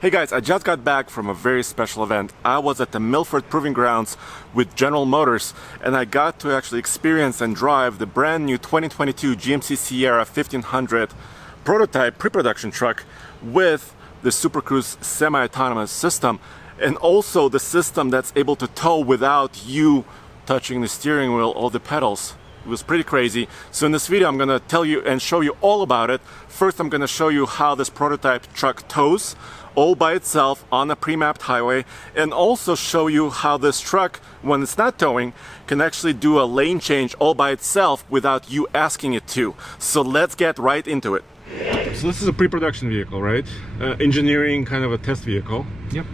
Hey guys, I just got back from a very special event. I was at the Milford Proving Grounds with General Motors, and I got to actually experience and drive the brand new 2022 GMC Sierra 1500 prototype pre-production truck with the Super Cruise semi-autonomous system, and also the system that's able to tow without you touching the steering wheel or the pedals. It was pretty crazy. So in this video, I'm going to tell you and show you all about it. First, I'm going to show you how this prototype truck tows all by itself on a pre-mapped highway, and also show you how this truck, when it's not towing, can actually do a lane change all by itself without you asking it to. So let's get right into it. So this is a pre-production vehicle, right? Engineering kind of a test vehicle. Yep.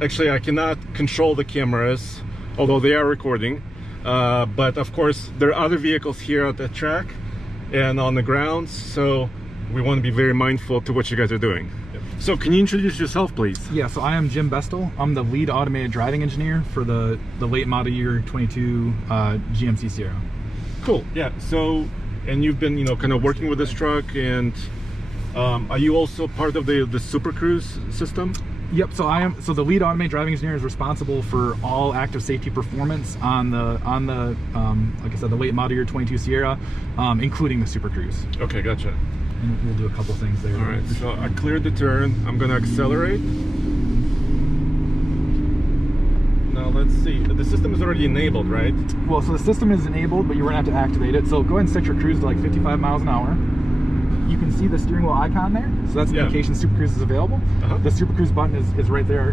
Actually, I cannot control the cameras, although they are recording. But of course, there are other vehicles here at the track and on the grounds, so we want to be very mindful to what you guys are doing. So can you introduce yourself, please? Yeah, so I am Jim Bestel. I'm the lead automated driving engineer for the late model year 22 GMC Sierra. Cool. Yeah. So, and you've been, kind of working with this truck, and are you also part of the Super Cruise system? Yep. So I am. So the lead automated driving engineer is responsible for all active safety performance on the like I said, the late model year 22 Sierra, including the Super Cruise. Okay, gotcha. And we'll do a couple things there. All right, so I cleared the turn. I'm gonna accelerate. Now let's see. The system is already enabled, right? Well, so the system is enabled, but you're gonna have to activate it. So go ahead and set your cruise to like 55 miles an hour. You can see the steering wheel icon there. So that's an indication Super Cruise is available. The Super Cruise button is right there,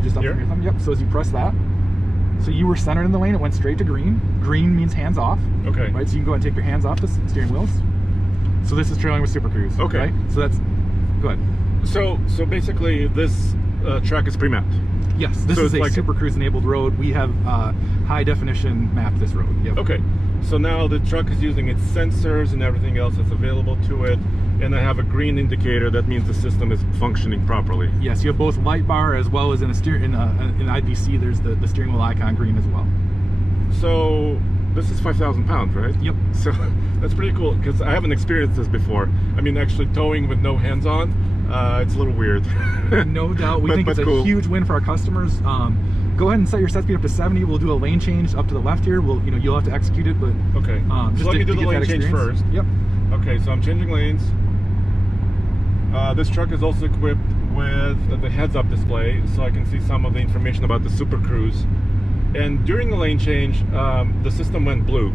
just up here. Yep, so as you press that, so you were centered in the lane, it went straight to green. Green means hands off. Okay. Right, so you can go ahead and take your hands off the steering wheels. So this is trailing with Super Cruise. Okay. Right? So that's, go ahead. So basically this track is pre-mapped? Yes, this is a like Super Cruise enabled road. We have high definition mapped this road. Yep. Okay. So now the truck is using its sensors and everything else that's available to it, and I have a green indicator. That means the system is functioning properly. Yes, you have both light bar as well as in IPC. There's the steering wheel icon green as well. So this is 5,000 pounds, right? Yep. So that's pretty cool, because I haven't experienced this before. I mean, actually towing with no hands on, it's a little weird. No doubt. We think it's a huge win for our customers. Go ahead and set your set speed up to 70. We'll do a lane change up to the left here. You'll have to execute it, but okay. Just let me do the lane change first. Yep. Okay, so I'm changing lanes. This truck is also equipped with the heads-up display, so I can see some of the information about the Super Cruise. And during the lane change, the system went blue.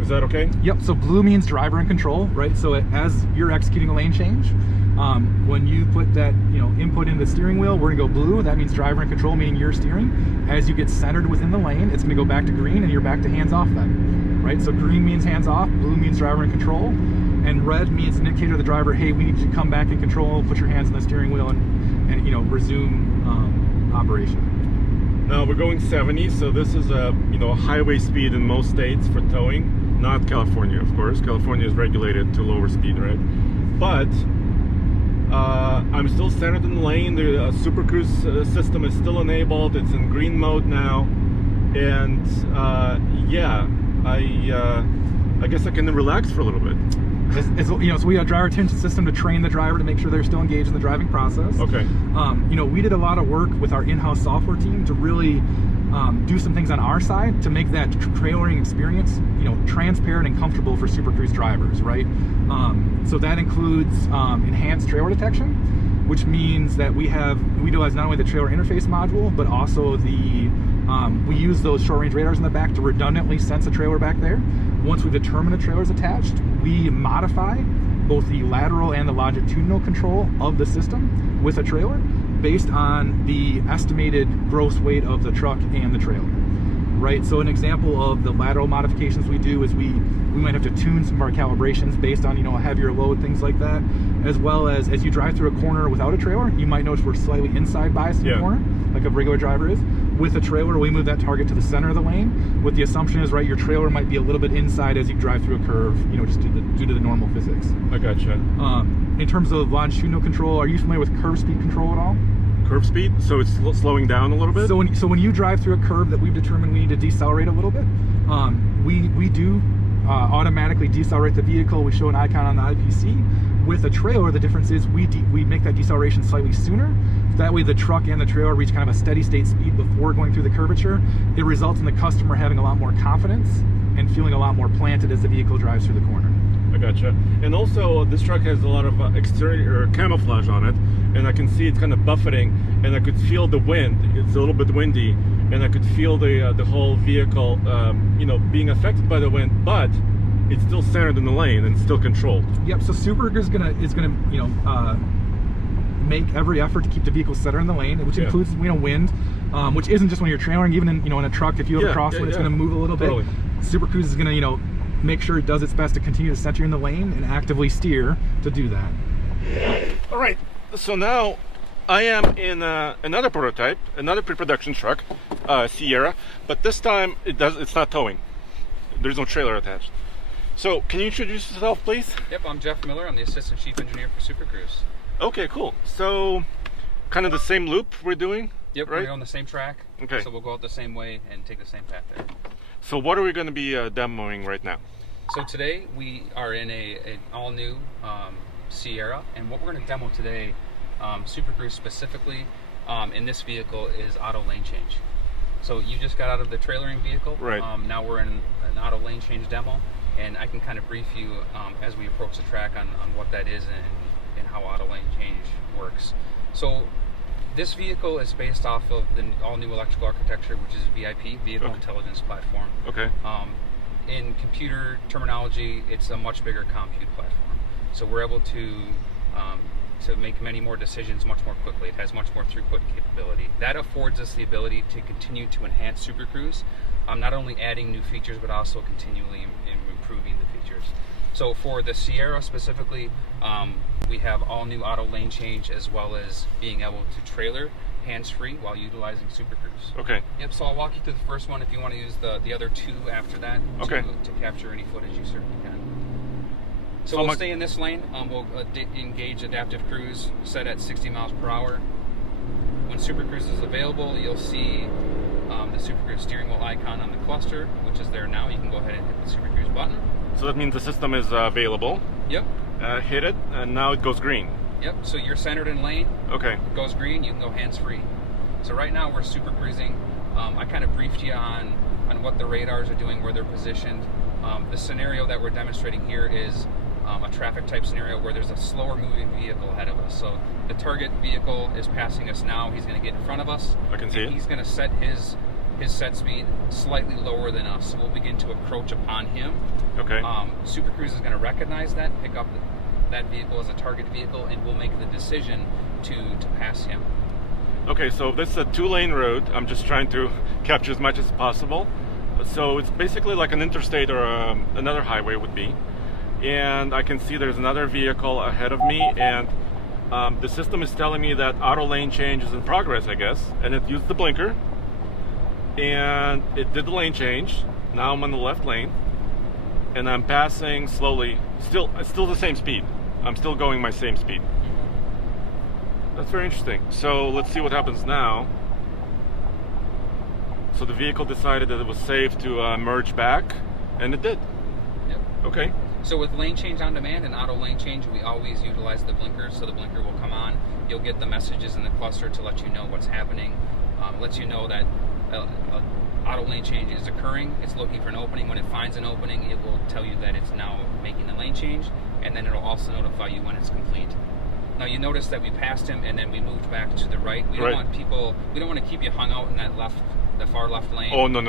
Is that okay? Yep, so blue means driver in control, right? So as you're executing a lane change, when you put that input into the steering wheel, we're gonna go blue. That means driver in control, meaning you're steering. As you get centered within the lane, it's gonna go back to green, and you're back to hands off then, right? So green means hands off, blue means driver in control, and red means an indicator to the driver, hey, we need you to come back in control, put your hands on the steering wheel, and resume operation. Now we're going 70, so this is a highway speed in most states for towing, not California, of course. California is regulated to lower speed, right? But I'm still centered in the lane. The Super Cruise system is still enabled. It's in green mode now, and yeah, I guess I can relax for a little bit. So we have a driver attention system to train the driver to make sure they're still engaged in the driving process. Okay. We did a lot of work with our in-house software team to really do some things on our side to make that trailering experience, transparent and comfortable for Super Cruise drivers, right? So that includes enhanced trailer detection, which means that we utilize not only the trailer interface module, but also we use those short-range radars in the back to redundantly sense a trailer back there. Once we determine a trailer is attached, we modify both the lateral and the longitudinal control of the system with a trailer based on the estimated gross weight of the truck and the trailer, right? So an example of the lateral modifications we do is we might have to tune some of our calibrations based on a heavier load, things like that, as well as you drive through a corner without a trailer, you might notice we're slightly inside biased in the corner, like a regular driver is. With a trailer, we move that target to the center of the lane, with the assumption is, right, your trailer might be a little bit inside as you drive through a curve, just due to the normal physics. I gotcha. In terms of longitudinal control, are you familiar with curve speed control at all? Curve speed? So it's slowing down a little bit? So when you drive through a curve that we've determined we need to decelerate a little bit, we do automatically decelerate the vehicle. We show an icon on the IPC With a trailer, the difference is we make that deceleration slightly sooner. That way the truck and the trailer reach kind of a steady state speed before going through the curvature. It results in the customer having a lot more confidence and feeling a lot more planted as the vehicle drives through the corner. I gotcha. And also, this truck has a lot of exterior camouflage on it, and I can see it's kind of buffeting, and I could feel the wind. It's a little bit windy, and I could feel the whole vehicle, being affected by the wind, but it's still centered in the lane and still controlled. Yep. So Super is gonna make every effort to keep the vehicle centered in the lane, which includes wind, which isn't just when you're trailering. Even in in a truck, if you have a crosswind, it's gonna move a little bit. Super Cruise is gonna make sure it does its best to continue to center in the lane and actively steer to do that. All right, so now I am in another prototype, another pre-production truck, Sierra, but this time it's not towing. There's no trailer attached. So can you introduce yourself, please? Yep, I'm Jeff Miller. I'm the Assistant Chief Engineer for Super Cruise. Okay, cool. So kind of the same loop we're doing? Yep, right? we're on the same track. Okay. So we'll go out the same way and take the same path there. So what are we going to be demoing right now? So today we are in an all-new Sierra, and what we're going to demo today, Super Cruise specifically, in this vehicle is auto lane change. So you just got out of the trailering vehicle. Right. Now we're in an auto lane change demo, and I can kind of brief you as we approach the track on what that is and how auto lane change works. So this vehicle is based off of the all-new electrical architecture, which is VIP, Vehicle Intelligence Platform. Okay. In computer terminology, it's a much bigger compute platform. So we're able to make many more decisions much more quickly. It has much more throughput capability. That affords us the ability to continue to enhance Super Cruise, not only adding new features, but also continually improving the features. So for the Sierra specifically, we have all new auto lane change, as well as being able to trailer hands-free while utilizing Super Cruise. Okay. Yep, so I'll walk you through the first one if you want to use the other two after that to capture any footage you certainly can. So we'll stay in this lane. We'll engage adaptive cruise set at 60 miles per hour. When Super Cruise is available, you'll see the Super Cruise steering wheel icon on the cluster, which is there now. You can go ahead and hit the Super Cruise button. So that means the system is available. Yep. Hit it, and now it goes green. Yep, so you're centered in lane. Okay. It goes green, you can go hands-free. So right now we're Super Cruising. I kind of briefed you on what the radars are doing, where they're positioned. The scenario that we're demonstrating here is a traffic type scenario where there's a slower moving vehicle ahead of us. So the target vehicle is passing us now. He's going to get in front of us. I can see it. He's going to set his set speed slightly lower than us. So we'll begin to approach upon him. Okay. Super Cruise is going to recognize that, pick up that vehicle as a target vehicle, and we'll make the decision to pass him. Okay, so this is a 2-lane road. I'm just trying to capture as much as possible. So it's basically like an interstate or another highway would be. And I can see there's another vehicle ahead of me, and the system is telling me that auto lane change is in progress, I guess. And it used the blinker, and it did the lane change. Now I'm on the left lane, and I'm passing slowly. Still the same speed. I'm still going my same speed. That's very interesting. So let's see what happens now. So the vehicle decided that it was safe to merge back, and it did. Yep. Okay. So with lane change on demand and auto lane change, we always utilize the blinker. So the blinker will come on. You'll get the messages in the cluster to let you know what's happening. Lets you know that auto lane change is occurring. It's looking for an opening. When it finds an opening, it will tell you that it's now making the lane change, and then it'll also notify you when it's complete. Now you notice that we passed him and then we moved back to the right. We don't want to keep you hung out in that the far left lane. Oh, no.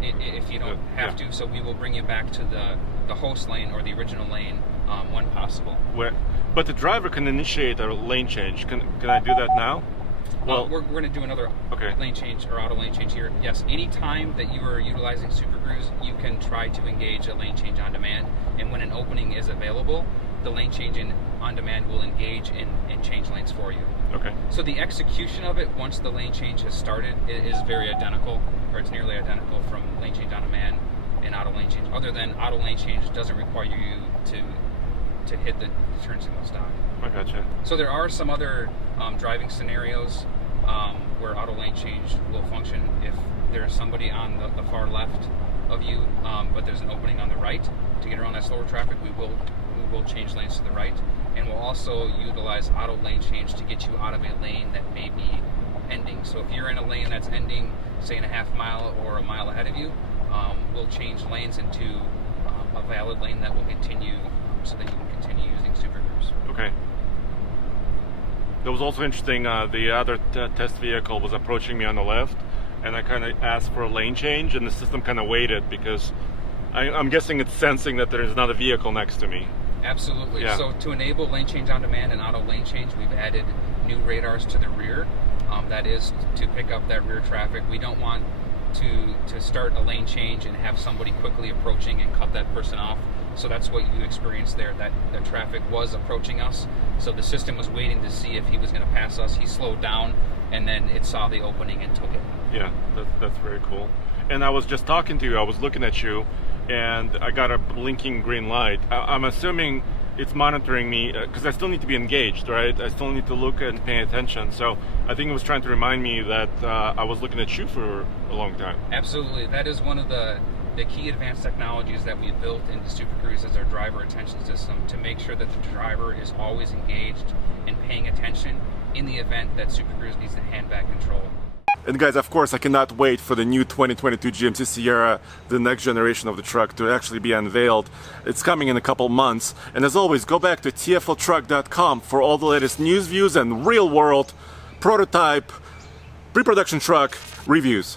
If you don't have to, so we will bring you back to the host lane or the original lane when possible. But the driver can initiate a lane change. Can I do that now? Well, we're going to do another lane change or auto lane change here. Yes, any time that you are utilizing Super Cruise, you can try to engage a lane change on demand, and when an opening is available, the lane change on demand will engage and change lanes for you. Okay. So the execution of it once the lane change has started is very identical, or it's nearly identical from lane change on demand and auto lane change. Other than auto lane change doesn't require you to hit the turn signal stop. I gotcha. So there are some other driving scenarios where auto lane change will function if there is somebody on the far left of you, but there's an opening on the right. To get around that slower traffic, we will change lanes to the right. and we'll also utilize auto lane change to get you out of a lane that may be ending. So if you're in a lane that's ending, say in a half mile or a mile ahead of you, we'll change lanes into a valid lane that will continue so that you can continue using Super Cruise. Okay. It was also interesting, the other test vehicle was approaching me on the left, and I kind of asked for a lane change, and the system kind of waited because I'm guessing it's sensing that there is another vehicle next to me. Absolutely. Yeah. So to enable lane change on demand and auto lane change, we've added new radars to the rear. That is to pick up that rear traffic. We don't want to start a lane change and have somebody quickly approaching and cut that person off. So that's what you experienced there, that the traffic was approaching us. So the system was waiting to see if he was going to pass us. He slowed down, and then it saw the opening and took it. Yeah, that's very cool. And I was just talking to you, I was looking at you, and I got a blinking green light. I'm assuming it's monitoring me because I still need to be engaged, right? I still need to look and pay attention. So I think it was trying to remind me that I was looking at you for a long time. Absolutely. That is one of the key advanced technologies that we built into Super Cruise as our driver attention system to make sure that the driver is always engaged and paying attention in the event that Super Cruise needs to hand back control. And guys, of course, I cannot wait for the new 2022 GMC Sierra, the next generation of the truck, to actually be unveiled. It's coming in a couple months. And as always, go back to tfltruck.com for all the latest news, views, and real-world prototype pre-production truck reviews.